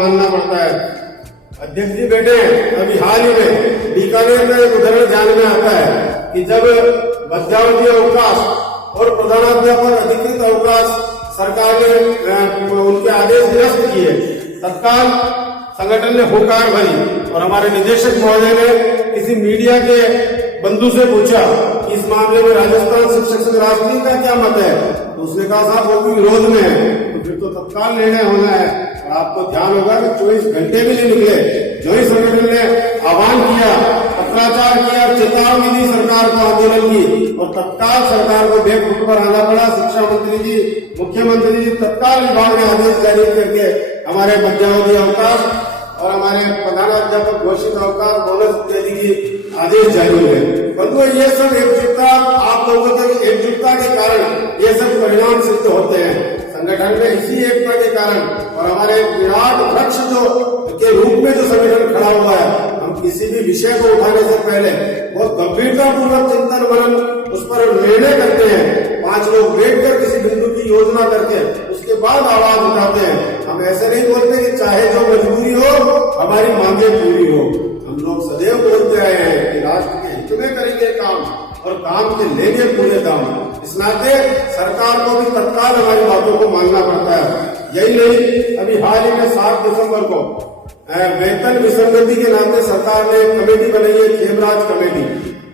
मानना पड़ता है। अध्यक्ष जी बैठे हैं, अभी हाल ही में बीकानेर में एक उदाहरण ध्यान में आता है कि जब मध्यावधि अवकाश और प्रधानाध्यापक अधिकृत अवकाश सरकार ने उनके आदेश निरस्त किए, तत्काल संगठन ने हुंकार भरी और हमारे निदेशक महोदय ने किसी मीडिया के बंधु से पूछा कि इस मामले में राजस्थान शिक्षक संघ राष्ट्रीय का क्या मत है। तो उसने कहा साहब वो भी विरोध में है, तो फिर तो तत्काल निर्णय होना है। और आपको ध्यान होगा कि 24 घंटे भी नहीं निकले, जो ही संगठन ने आह्वान किया, पत्राचार किया, चेतावनी दी सरकार को आंदोलन की, और तत्काल सरकार को बेवकूफ पर आना पड़ा। शिक्षा मंत्री जी, मुख्यमंत्री जी तत्काल विभाग ने आदेश जारी करके हमारे मध्यावधि अवकाश और हमारे प्रधानाध्यापक घोषित अवकाश बोनस इत्यादि की आदेश जारी हुए। परंतु ये सब एकजुटता, आप लोगों की एकजुटता के कारण ये सब परिणाम सिद्ध होते हैं संगठन में। इसी एकता के कारण और हमारे विराट वृक्ष के रूप में जो संगठन खड़ा हुआ है, हम किसी भी विषय को उठाने से पहले बहुत गंभीरता पूर्वक चिंतन मनन उस पर निर्णय करते हैं। 5 लोग बैठकर किसी बिंदु की योजना करके उसके बाद आवाज उठाते हैं। हम ऐसे नहीं बोलते कि चाहे जो मजबूरी हो हमारी मांगे पूरी हो। हम लोग सदैव बोलते आए हैं कि राष्ट्र के हित में करेंगे काम और काम के लेंगे पूरे दाम। इस नाते सरकार को भी तत्काल हमारी बातों को मानना पड़ता है। यही नहीं, अभी हाल ही में 7 दिसंबर को वेतन विसंगति के नाते सरकार ने एक कमेटी बनाई है, खेमराज कमेटी।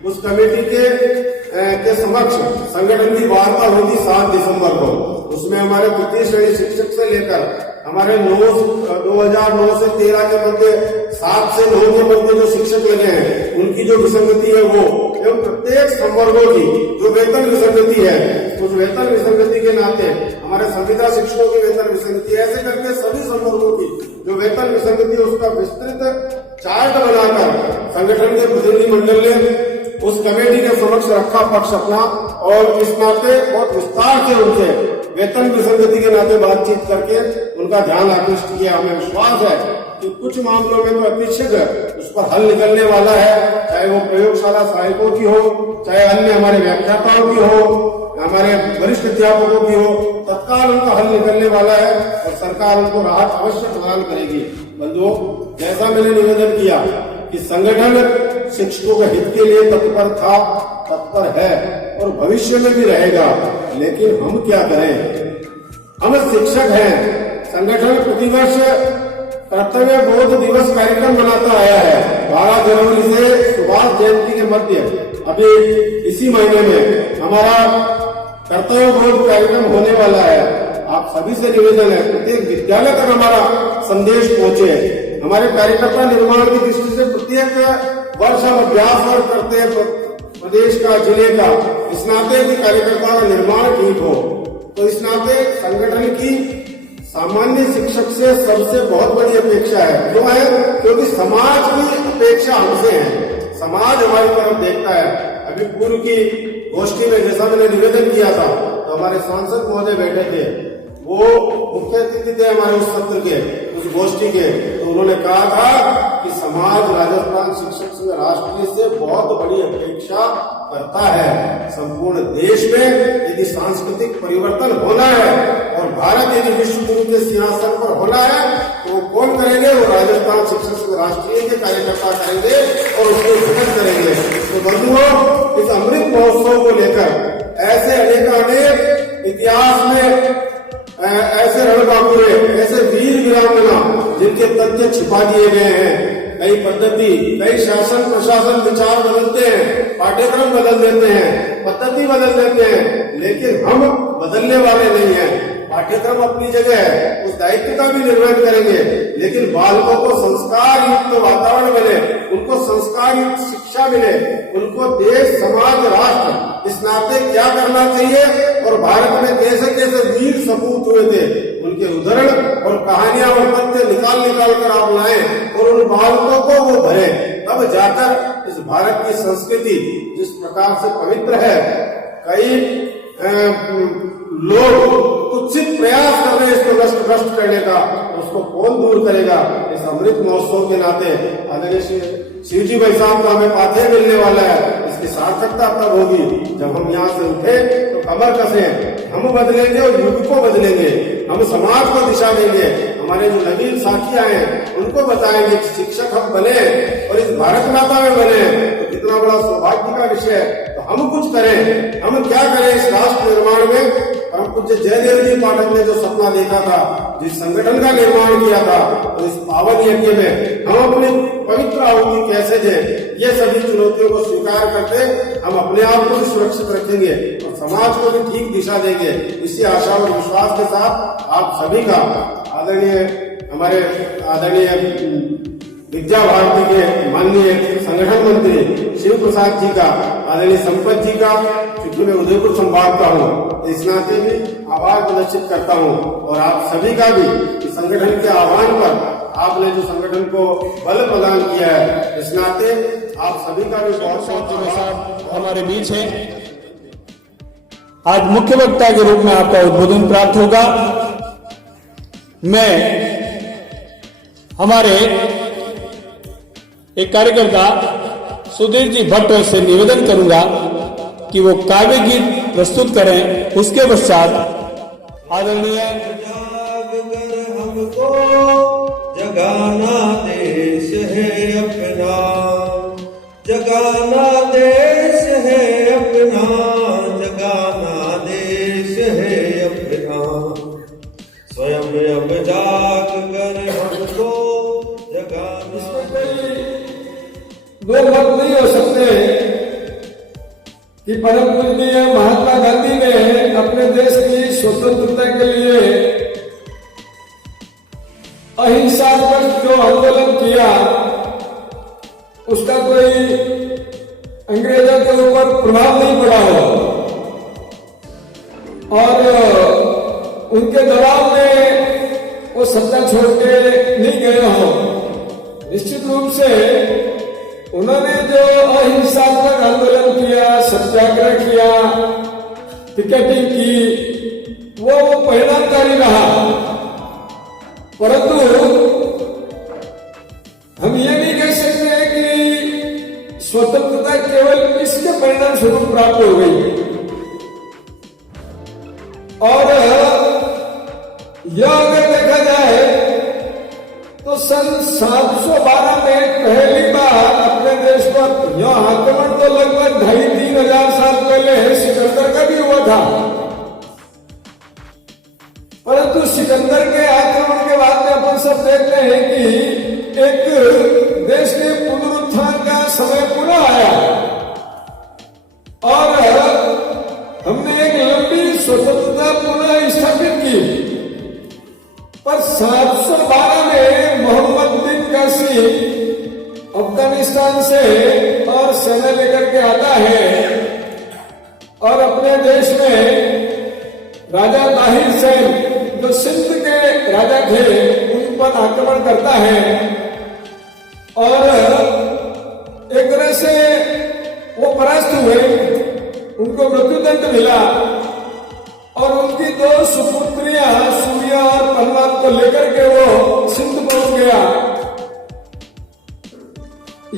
उस कमेटी के समक्ष संगठन की वार्ता होगी 7 दिसंबर को। उसमें हमारे तृतीय श्रेणी शिक्षक से लेकर हमारे 2009 से 13 के मध्य 7 से 9 के मध्य जो शिक्षक लगे हैं उनकी जो विसंगति है वो, एवं प्रत्येक संवर्गों की जो वेतन विसंगति है, उस वेतन विसंगति के नाते हमारे संविदा शिक्षकों की वेतन विसंगति, ऐसे करके सभी संवर्गों की जो वेतन विसंगति है उसका विस्तृत चार्ट बनाकर संगठन के प्रतिनिधिमंडल ने उस कमेटी के समक्ष रखा पक्ष अपना, और इस नाते बहुत विस्तार से उनसे वेतन विसंगति के नाते बातचीत करके उनका ध्यान आकृष्ट किया। हमें विश्वास है कि कुछ मामलों में तो अतिशीघ्र उस पर हल निकलने वाला है, चाहे वो प्रयोगशाला सहायकों की हो, चाहे अन्य हमारे व्याख्याताओं की हो, हमारे वरिष्ठ अध्यापकों की हो, तत्काल उनका हल निकलने वाला है और सरकार उनको राहत अवश्य प्रदान करेगी। बंधुओं, जैसा मैंने निवेदन किया कि संगठन शिक्षकों के हित के लिए तत्पर था, तत्पर है और भविष्य में भी रहेगा, लेकिन हम क्या करें? हम शिक्षक हैं। संगठन प्रतिवर्ष कर्तव्य बोध दिवस कार्यक्रम मनाता आया है। 12 जनवरी से सुभाष जयंती के मध्य अभी इसी महीने में हमारा कर्तव्य बोध कार्यक्रम होने वाला है। आप सभी से निवेदन है, प्रत्येक विद्यालय तक हमारा संदेश पहुंचे। हमारे कार्यकर्ता निर्माण की दृष्टि से प्रत्येक वर्ष हम अभ्यास करते हैं प्रदेश का, जिले का, इस नाते की कार्यकर्ताओं का निर्माण ठीक हो। तो इस नाते संगठन की सामान्य शिक्षक से सबसे बहुत बड़ी अपेक्षा है। क्यों है? क्योंकि समाज की अपेक्षा हमसे है, समाज हमारी तरफ देखता है। अभी पूर्व की गोष्ठी में जैसा मैंने निवेदन किया था, तो हमारे सांसद महोदय बैठे थे, वो मुख्य अतिथि थे हमारे उस सत्र के, उस गोष्ठी के। तो उन्होंने कहा था कि समाज राजस्थान शिक्षक संघ राष्ट्रीय से बहुत बड़ी अपेक्षा करता है। संपूर्ण देश में यदि सांस्कृतिक परिवर्तन होना है और भारत यदि विश्व गुरु के सिंहासन पर होना है, तो वो कौन करेंगे? वो राजस्थान शिक्षक संघ राष्ट्रीय के कार्यकर्ता करेंगे और उसको विकसित करेंगे। तो बंधुओं, इस अमृत महोत्सव को लेकर ऐसे अनेक इतिहास में ऐसे रणबांकुरे, ऐसे वीर वीरांगना जिनके तथ्य छिपा दिए गए हैं। कई पद्धति, कई शासन प्रशासन विचार बदलते हैं, पाठ्यक्रम बदल देते हैं, पद्धति बदल देते हैं, लेकिन हम बदलने वाले नहीं हैं। पाठ्यक्रम अपनी जगह है, उस दायित्व का भी निर्वहन करेंगे, लेकिन बालकों को संस्कार युक्त वातावरण मिले, उनको संस्कार युक्त शिक्षा मिले, उनको देश, समाज, राष्ट्र इस नाते क्या करना चाहिए और भारत में कैसे कैसे वीर सपूत हुए थे, उनके उदाहरण और कहानियां और तथ्य निकाल कर आप लाएं और उन बालकों को वो भरें। तब जाकर इस भारत की संस्कृति जिस प्रकार से पवित्र है, कई लोग कुत्सित प्रयास कर रहे हैं इसको नष्ट करने का, उसको कौन दूर करेगा? इस अमृत महोत्सव के नाते आदरणीय शिवजी भाई साहब को हमें पाथेय मिलने वाला है। इसकी सार्थकता तब होगी जब हम यहाँ से उठे तो कमर कसे, हम बदलेंगे और युग को बदलेंगे, हम समाज को दिशा देंगे, हमारे जो नवीन साथियां हैं उनको बताएंगे कि शिक्षक हम बने और इस भारत माता में बने तो कितना बड़ा सौभाग्य का विषय है। तो हम कुछ करें, हम क्या करें इस राष्ट्र निर्माण में। परम पूज्य जयदेव जी पाठक ने जो सपना देखा था, जिस संगठन का निर्माण किया था, और इस पावन यज्ञ में हम अपनी पवित्र आहुति कैसे दें, ये सभी चुनौतियों को स्वीकार करते हम अपने आप को भी सुरक्षित रखेंगे और समाज को भी ठीक दिशा देंगे। इसी आशा और विश्वास के साथ आप सभी का हमारे आदरणीय विद्या भारती के माननीय संगठन मंत्री शिव प्रसाद जी का, आदरणीय संपत जी का, क्योंकि मैं उदयपुर संभागता हूँ, इस नाते भी आभार प्रदर्शित करता हूँ। और आप सभी का भी इस संगठन के आह्वान पर आपने जो संगठन को बल प्रदान किया है, इस नाते आप सभी का भी बहुत बहुत हमारे बीच है। आज मुख्य वक्ता के रूप में आपका उद्बोधन प्राप्त होगा। मैं हमारे एक कार्यकर्ता सुधीर जी भट्ट से निवेदन करूंगा कि वो काव्य गीत प्रस्तुत करें। उसके पश्चात आदरणीय हमको जगाना देश है अपना, जगाना देश है अपना, जगाना देश है अपना, स्वयं अब जाग कर हमको जगाना। दो मत नहीं हो सकते कि परम पूजनीय महात्मा गांधी ने अपने देश की स्वतंत्रता के लिए अहिंसा पर जो आंदोलन किया उसका कोई अंग्रेजों के ऊपर प्रभाव नहीं पड़ा हो और उनके दबाव में वो सत्ता छोड़ के नहीं गए हो। निश्चित रूप से उन्होंने जो अहिंसात्मक आंदोलन किया, सत्याग्रह किया, पिकेटिंग की, वो परिणामकारी रहा। परंतु हम ये नहीं कह सकते कि स्वतंत्रता केवल इसके परिणाम स्वरूप प्राप्त हो गई। और यह अगर देखा जाए तो सन 712 में पहली बार अपने देश पर यह आक्रमण तो लगभग 2,500-3,000 साल पहले सिकंदर का भी हुआ था, परंतु सिकंदर के आक्रमण के बाद में अपन सब देखते हैं कि एक देश के पुनरुत्थान का समय पुनः आया और हमने एक लंबी स्वतंत्रता पुनः स्थापित की। पर 712 में मोहम्मद बिन कासिम अफगानिस्तान से और सेना लेकर के आता है और अपने देश में राजा ताहिर सैन जो सिंध के राजा थे उन पर आक्रमण करता है और एक तरह से वो परास्त हुए, उनको मृत्युदंड मिला और उनकी 2 सुपुत्रियां सूर्या और पहलवान को लेकर के वो सिंध पहुंच गया।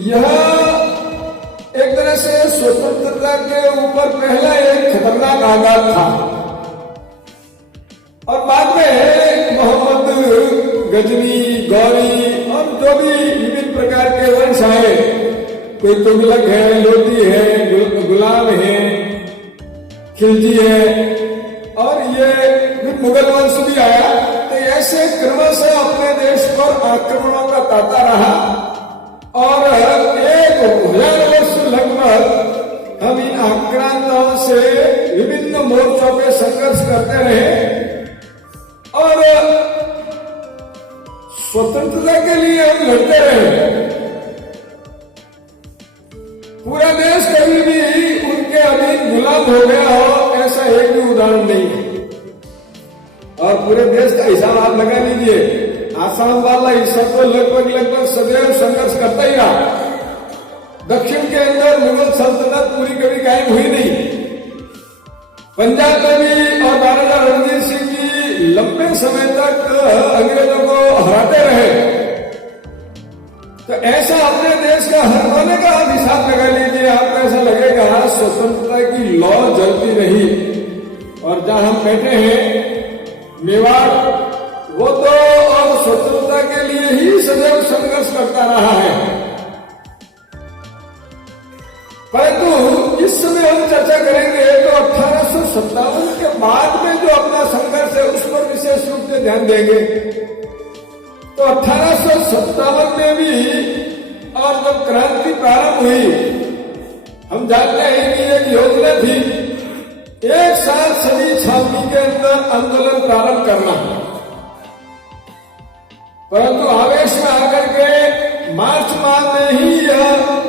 यह एक तरह से स्वतंत्रता के ऊपर पहला एक खतरनाक आघात था और बाद में मोहम्मद गजनी, गौरी और जो भी विभिन्न प्रकार के वंश आए, कोई तुगलक है, लोधी है, गुलाम है, खिलजी है और ये मुगल वंश भी आया। तो ऐसे क्रमशः अपने देश पर आक्रमणों का तांता रहा और 1,000 वर्ष लगभग हम इन आक्रांताओं से विभिन्न मोर्चों पे संघर्ष करते रहे और स्वतंत्रता के लिए हम लड़ते रहे। पूरा देश कभी भी उनके अधीन गुलाम हो गया हो ऐसा एक भी उदाहरण नहीं है। और पूरे देश का हिसाब आप लगा लीजिए, आसाम वाला हिस्सा तो लगभग सदैव संघर्ष करता ही रहा। दक्षिण के अंदर मुगल सल्तनत पूरी कभी कायम हुई नहीं। पंजाब में भी और महाराजा रणजीत सिंह जी लंबे समय तक अंग्रेजों को हराते रहे। तो ऐसा अपने देश का हर कोने का आप हिसाब लगा लीजिए, आपको ऐसा लगेगा स्वतंत्रता की लौ जलती रही। और जहां हम बैठे हैं मेवाड़, वो तो अब स्वतंत्रता के लिए ही सदैव संघर्ष करता रहा है। परंतु इस समय हम चर्चा करेंगे तो 1857 के बाद में जो अपना संघर्ष है उस पर विशेष रूप से ध्यान देंगे। तो 1857 में भी और जब क्रांति प्रारंभ हुई, हम जानते हैं कि एक योजना थी, एक साथ सभी छावनी के अंदर आंदोलन प्रारंभ करना। परंतु आवेश में आकर के मार्च माह में ही यह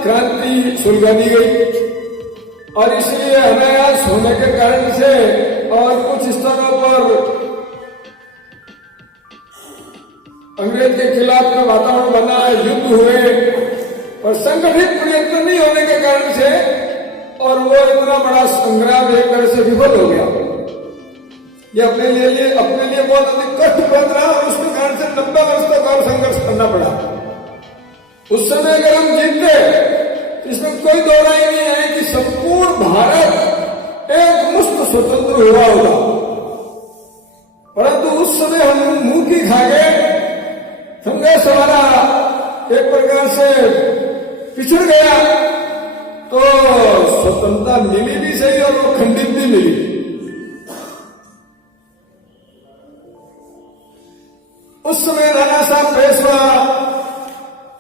क्रांति सुलगा दी गई और इसलिए अनायास होने के कारण से और कुछ स्थानों पर अंग्रेज के खिलाफ में वातावरण बना, युद्ध हुए, और संगठित प्रयत्न नहीं होने के कारण से और वो इतना बड़ा संग्राम एक तरह से विफल हो गया। ये अपने लिए बहुत अधिक कष्ट पड़ रहा और उसके कारण से 90 वर्ष तक और संघर्ष करना पड़ा। उस समय अगर हम जीतते तो इसमें कोई दो राय नहीं है कि संपूर्ण भारत एक मुक्त स्वतंत्र हुआ होगा। परंतु उस समय हम मुंह की खा गए, संघर्ष हमारा एक प्रकार से पिछड़ गया, तो स्वतंत्रता मिली भी सही और वो खंडित भी मिली। उस समय नाना साहब पेशवा,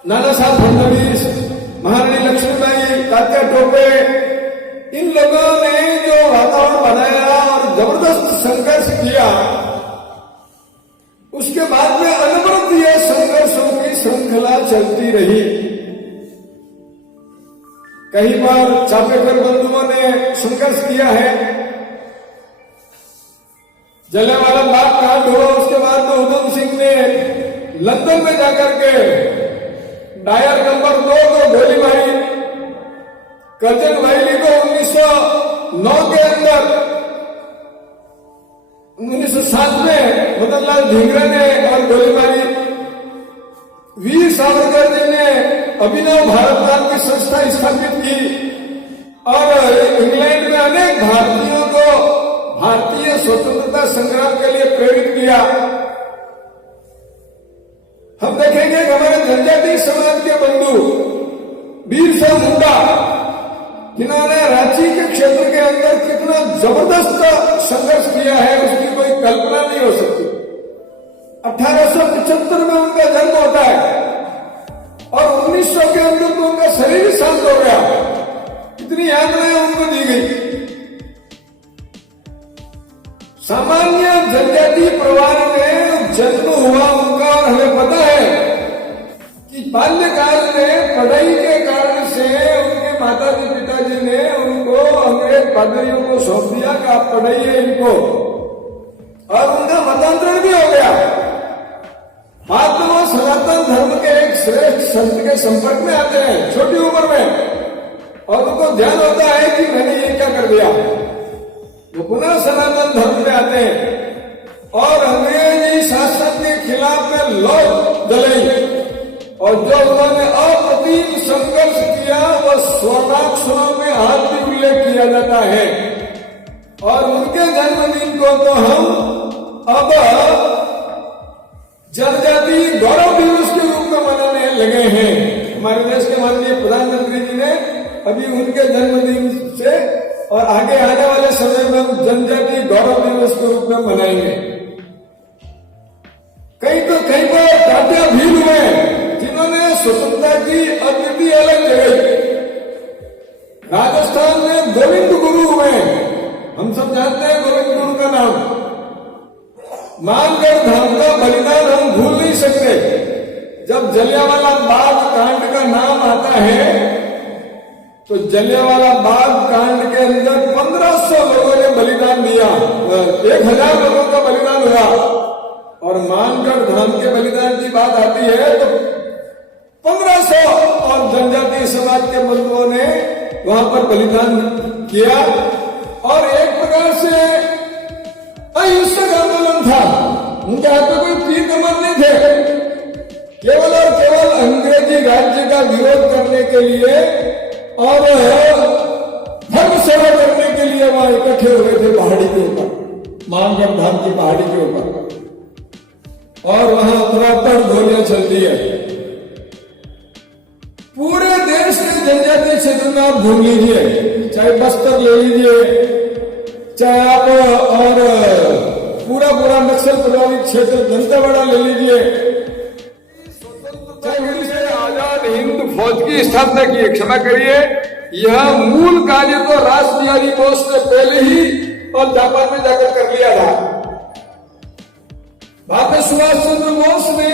नाना साहब फडणवीस, महारानी लक्ष्मीबाई, तात्या टोपे, इन लोगों ने जो वातावरण बनाया और जबरदस्त संघर्ष किया, उसके बाद में अनवरत यह संघर्षों की श्रृंखला चलती रही। कई बार चापेकर बंधुओं ने संघर्ष किया है। जलियांवाला बाग कांड हुआ, उसके बाद में उधम सिंह ने लंदन में जाकर के डायर नंबर 2 को गोली मारी। करजन वाइली को 1909 के अंदर 1907 में मदन लाल धिंगरा ने और गोली मारी। वीर सावरकर जी ने अभिनव भारत नाम की संस्था स्थापित की और इंग्लैंड में अनेक भारतीयों को भारतीय स्वतंत्रता संग्राम के लिए प्रेरित किया। हम देखेंगे कि हमारे जनजातीय समाज के बंधु बिरसा मुंडा, जिन्होंने रांची के क्षेत्र के अंदर कितना जबरदस्त संघर्ष किया है उसकी कोई कल्पना नहीं हो सकती। 1875 में उनका जन्म होता है और 1900 के अंदर तो उनका शरीर ही शांत हो गया। इतनी यातनाएं उनको दी गई। सामान्य जनजातीय परिवार में जन्म हुआ उनका और हमें पता है कि बाल्यकाल में पढ़ाई के कारण से उनके माता पिताजी ने उनको अंग्रेज पादरियों को सौंप दिया कि आप पढ़ाइए इनको, और उनका मतांतरण भी हो गया। बाद में वो सनातन धर्म के एक श्रेष्ठ संत के संपर्क में आते हैं छोटी उम्र में और उनको ध्यान होता है कि मैंने ये क्या कर दिया। वो पुनः सनातन धर्म में आते हैं और अंग्रेजी शासन के खिलाफ में लौ जलाई और जो उन्होंने अप्रतिम संघर्ष किया वह स्वर्णाक्षरों में आज भी उल्लेख किया जाता है। और उनके जन्मदिन को तो हम अब जनजातीय गौरव दिवस के रूप में मनाने लगे हैं। हमारे देश के माननीय प्रधानमंत्री जी ने अभी उनके जन्मदिन से और आगे आने वाले समय में हम जनजातीय गौरव दिवस के रूप में मनाएंगे। कई बार तात्या भील हुए जिन्होंने स्वतंत्रता की अद्वितीय अलग जगह। राजस्थान में गोविंद गुरु हुए, हम सब जानते हैं गोविंद गुरु का नाम। मानगढ़ धाम का बलिदान हम भूल नहीं सकते। जब जलियांवाला बाग कांड का नाम आता है तो जलियांवाला बाग कांड के अंदर 1500 लोगों ने बलिदान दिया, 1000 लोगों का बलिदान हुआ। और मानगढ़ धाम के बलिदान की बात आती है तो 1500 और जनजातीय समाज के बंधुओं ने वहां पर बलिदान किया और एक प्रकार से अहिंसक आंदोलन था। उनके हाथ में कोई तीर कमान नहीं थे। केवल और केवल अंग्रेजी राज्य का विरोध करने के लिए और धर्म सेवा करने के लिए वहां इकट्ठे हुए थे पहाड़ी के ऊपर, मानगढ़ धाम की पहाड़ी के ऊपर। और वहां तड़ातड़ गोलियां चलती है। पूरे देश के जनजातीय क्षेत्र में आप घूम लीजिए, चाहे बस्तर ले लीजिए, चाहे आप और पूरा नक्सल प्रभावित क्षेत्र दंतेवाड़ा ले लीजिए, चाहे आजाद हिंद फौज की स्थापना की, क्षमा करिए, यह मूल कार्य तो रास बिहारी बोस ने पहले ही और जापान में जाकर कर लिया था। बाद में सुभाष चंद्र बोस ने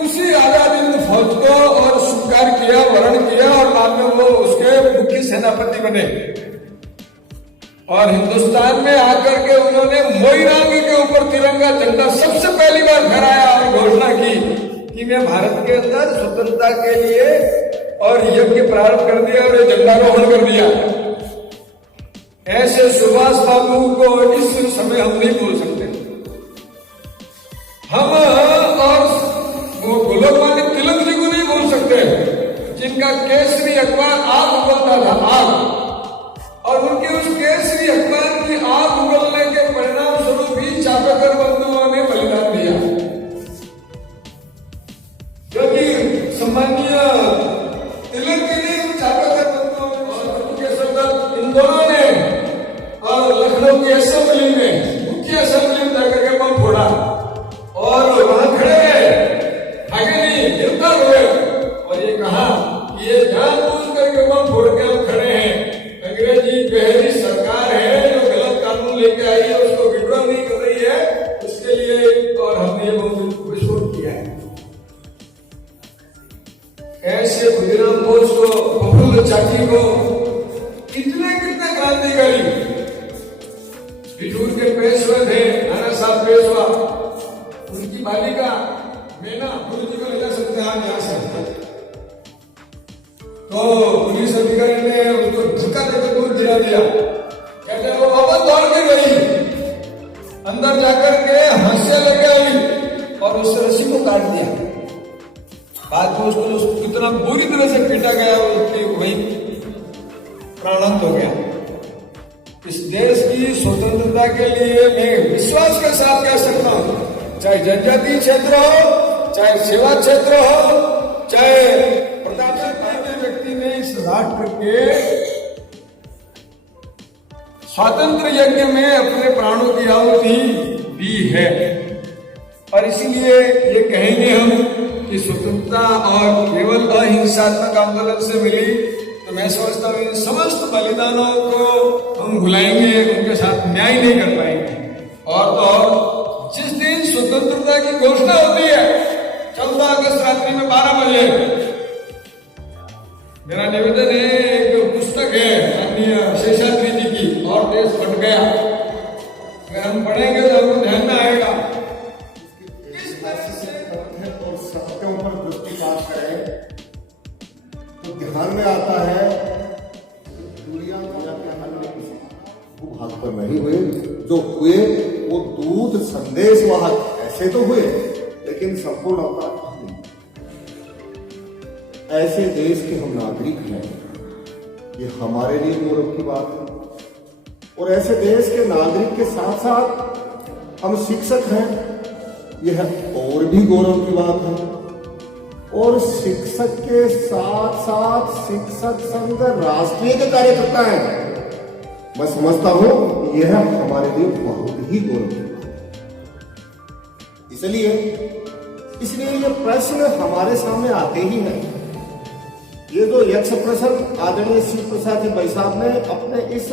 उसी आजाद हिंद फौज को और स्वीकार किया, वर्ण किया और बाद में वो उसके मुख्य सेनापति बने। और हिंदुस्तान में आकर के उन्होंने मोइरांग के ऊपर तिरंगा झंडा सबसे पहली बार फहराया और घोषणा की कि मैं भारत के अंदर स्वतंत्रता के लिए और यज्ञ प्रारंभ कर दिया और झंडारोहण कर दिया। ऐसे सुभाष बाबू को इस समय हम नहीं भूल सकते। हम और लोकमान्य तिलक जी को नहीं भूल सकते, जिनका केसरी अखबार आग उगलता था, आग, और उनके उस केसरी अखबार की आग उगलने के परिणाम स्वरूप ही चापेकर बंधुओं ने बलिदान दिया। क्योंकि सम्मानीय तिलक जी ने चापेकर बंधुओं के संदर्भ इन दोनों ने और लखनऊ की असेंबली में, मुख्य असेंबली में जाकर के बम फोड़ा और वहां खड़े आगे नहीं गिरफ्तार हुए और ये कहा कि ये जानबूझ करके बम फोड़ के हम खड़े हैं, अंग्रेजी गहरी सरकार है जो गलत कानून लेके आई है, उसको विड्रॉ नहीं कर रही है, उसके लिए और हमने बम विस्फोट किया है। ऐसे खुदीराम बोस को, प्रफुल्ल चाकी को, कितने क्रांतिकारी बिठूर के पेशवा थे, नाना साहब पेशवा, उनकी बालिका मैना गुरु जी को ले जा सकते हैं आप यहाँ से, तो पुलिस अधिकारी ने उसको धक्का देकर दूर गिरा दिया। कहते वो वापस दौड़ के गई, अंदर जाकर के हंसिया लेके आई और उस रस्सी को काट दिया। बाद में उसको कितना बुरी तरह से पीटा गया, उसकी वही प्राणांत हो गया। इस देश की स्वतंत्रता के लिए मैं विश्वास के साथ कह सकता हूं, चाहे जनजातीय क्षेत्र हो, चाहे सेवा क्षेत्र हो, चाहे प्रतापगढ़ के व्यक्ति ने इस राष्ट्र के स्वातंत्र यज्ञ में अपने प्राणों की आहुति दी है। और इसीलिए ये कहेंगे हम कि स्वतंत्रता और केवल अहिंसात्मक आंदोलन से मिली, तो मैं समझता हूँ इन समस्त बलिदानों को हम भुलाएंगे, उनके साथ न्याय नहीं कर पाएंगे। और तो और जिस दिन स्वतंत्रता की घोषणा होती है 14 अगस्त रात्रि में 12 बजे, मेरा निवेदन है, एक पुस्तक है माननीय शेषाद्री जी की, और देश बन गया, अगर हम पढ़ेंगे तो हमको ध्यान में आएगा किस तरह से और सत्यों पर दृष्टिपात करें तो ध्यान में आता है दुनिया के अन्य किसी भूभाग पर नहीं हुए, जो हुए वो दूत संदेश वाहक ऐसे तो हुए, लेकिन संपूर्ण अवतार नहीं। ऐसे देश के हम नागरिक हैं, ये हमारे लिए गौरव की बात है। और ऐसे देश के नागरिक के साथ साथ हम शिक्षक हैं, यह और भी गौरव की बात है। और शिक्षक के साथ साथ शिक्षक संघ राष्ट्रीय के कार्यकर्ता हैं, मैं समझता हूं यह हमारे लिए बहुत ही गौरव की बात है। इसलिए ये प्रश्न हमारे सामने आते ही हैं। ये जो यक्ष प्रश्न आदरणीय शिव प्रसाद जी भाई साहब ने अपने इस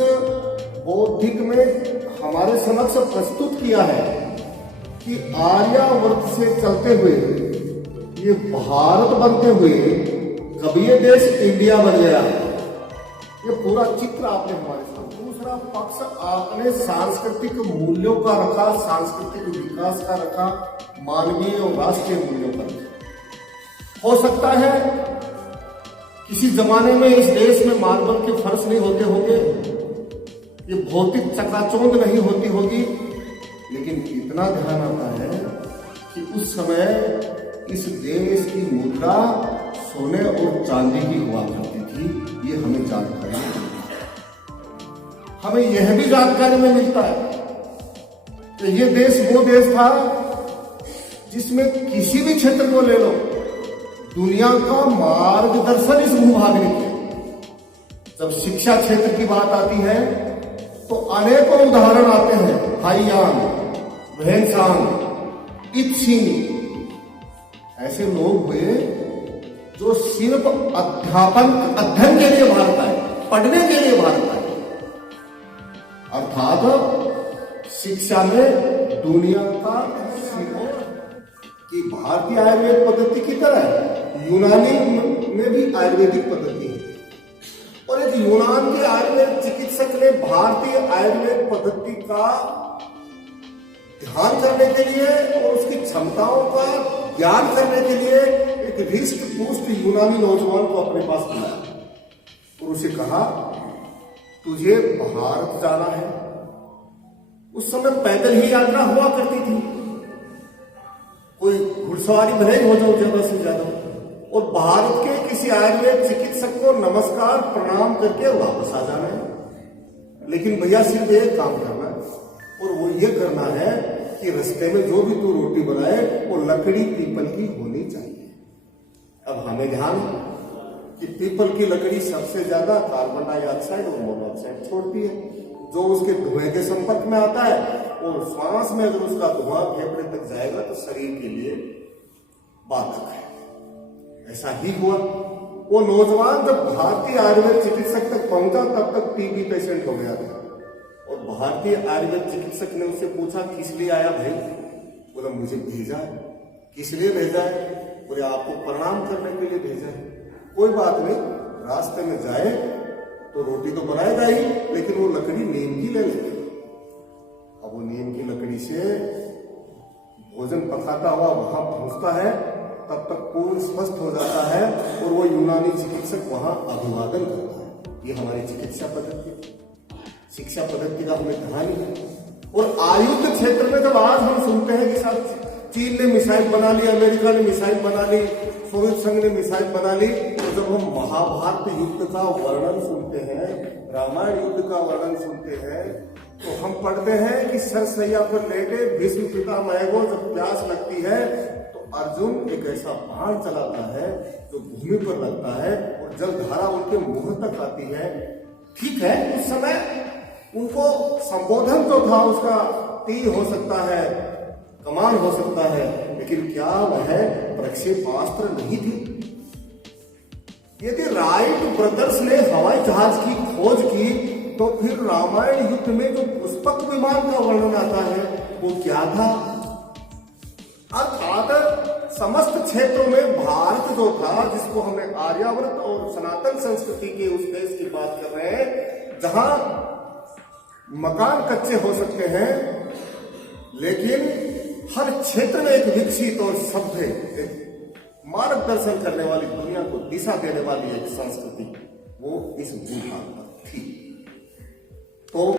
बौद्धिक में हमारे समक्ष प्रस्तुत किया है कि आर्यावर्त से चलते हुए ये भारत बनते हुए कभी ये देश इंडिया बन गया, ये पूरा चित्र आपने हमारे सामने। दूसरा पक्ष आपने सांस्कृतिक मूल्यों का रखा, सांस्कृतिक विकास का रखा, मानवीय और राष्ट्रीय मूल्यों का रखा। हो सकता है किसी जमाने में इस देश में मार्बल के फर्श नहीं होते होंगे, ये भौतिक चकाचौंध नहीं होती होगी, लेकिन इतना ध्यान आता है कि उस समय इस देश की मुद्रा सोने और चांदी की हुआ करती थी। ये हमें जानकारी मिलती है। हमें यह भी जानकारी में मिलता है कि ये देश वो देश था जिसमें किसी भी क्षेत्र को ले लो, दुनिया का मार्गदर्शन इस भूभाग ने किया। जब शिक्षा क्षेत्र की बात आती है तो अनेकों उदाहरण आते हैं। हाईयान, वेनसांग, इत्सिंग, ऐसे लोग हुए जो सिर्फ अध्ययन के लिए भारत आए, पढ़ने के लिए भारत आए। अर्थात शिक्षा में दुनिया का कि भारतीय आयुर्वेद पद्धति की तरह यूनानी में भी आयुर्वेदिक पद्धति है, और एक यूनान के आयुर्वेद चिकित्सक ने भारतीय आयुर्वेद पद्धति का ध्यान करने के लिए और उसकी क्षमताओं का ज्ञान करने के लिए एक हृष्ट पुष्ट यूनानी नौजवान को अपने पास बुलाया और उसे कहा, तुझे भारत जाना है। उस समय पैदल ही यात्रा हुआ करती थी, कोई घुड़सवारी भले ही हो जाओ ज्यादा से ज्यादा, और भारत के किसी आयुर्वेद चिकित्सक को नमस्कार प्रणाम करके वापस आ जाना है। लेकिन भैया सिर्फ एक काम करना है, और वो ये करना है कि रास्ते में जो भी तू रोटी बनाए वो लकड़ी पीपल की होनी चाहिए। अब हमें ध्यान कि पीपल की लकड़ी सबसे ज्यादा कार्बन डाइऑक्साइड और मोनोऑक्साइड छोड़ती है, जो उसके धुएं के संपर्क में आता है, और श्वास में अगर उसका धुआं फेफड़े तक जाएगा तो शरीर के लिए बाधक है। ऐसा ही हुआ। वो नौजवान जब भारतीय आयुर्वेद चिकित्सक तक पहुंचा तब तक टीबी पेशेंट हो गया था, और भारतीय आयुर्वेद चिकित्सक ने उससे पूछा, किस लिए आया भाई? बोला, मुझे भेजा है। किस लिए भेजा है? बोले, आपको प्रणाम करने के लिए भेजा है। कोई बात नहीं, रास्ते में जाए तो रोटी तो बनाएगा ही, लेकिन वो लकड़ी नीम की ले लेगा। अब वो नीम की लकड़ी से भोजन पकाता हुआ वहां पहुंचता है, तब तक पूर्ण स्वस्थ हो जाता है, और वो यूनानी चिकित्सक वहां अभिवादन करता है। ये हमारी चिकित्सा पद्धति, शिक्षा पद्धति का हमें ध्यान है। और आयुध क्षेत्र में जब आज हम सुनते हैं कि साथ चीन ने मिसाइल बना ली, अमेरिका ने मिसाइल बना ली, सोवियत संघ ने मिसाइल बना ली, तो जब हम महाभारत युद्ध का वर्णन सुनते हैं, रामायण युद्ध का वर्णन सुनते हैं, तो हम पढ़ते हैं कि सरसैया पर लेटे भीष्म पितामह को जब प्यास लगती है तो अर्जुन एक ऐसा बाण चलाता है जो भूमि पर लगता है और जलधारा उनके मुंह तक आती है। ठीक है, उस समय उनको संबोधन जो था उसका तीर हो सकता है, कमान हो सकता है, लेकिन क्या वह प्रक्षेपास्त्र नहीं थी? यदि राइट ब्रदर्स ने हवाई जहाज की खोज की तो फिर रामायण युद्ध में जो पुष्पक विमान का वर्णन आता है वो क्या था? अर्थात समस्त क्षेत्रों में भारत जो था, जिसको हमने आर्यावर्त और सनातन संस्कृति के उस देश की बात कर रहे हैं जहां मकान कच्चे हो सकते हैं, लेकिन हर क्षेत्र में एक विकसित और सभ्य, एक मार्गदर्शन करने वाली, दुनिया को दिशा देने वाली एक संस्कृति वो इस भूभाग पर थी। तो